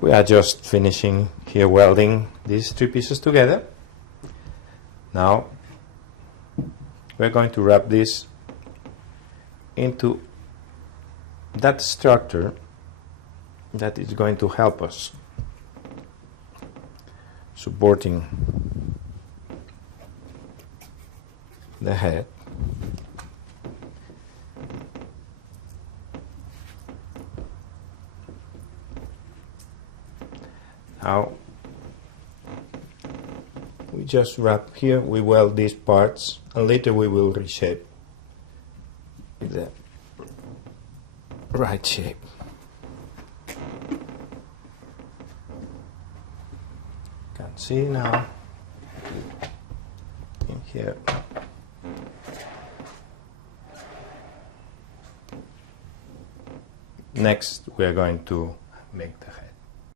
We are just finishing here welding these three pieces together. Now we're going to wrap this into that structure that is going to help us supporting the head. Now we just wrap here, we weld these parts, and later we will reshape the right shape. Can see now in here. Next we are going to make the head.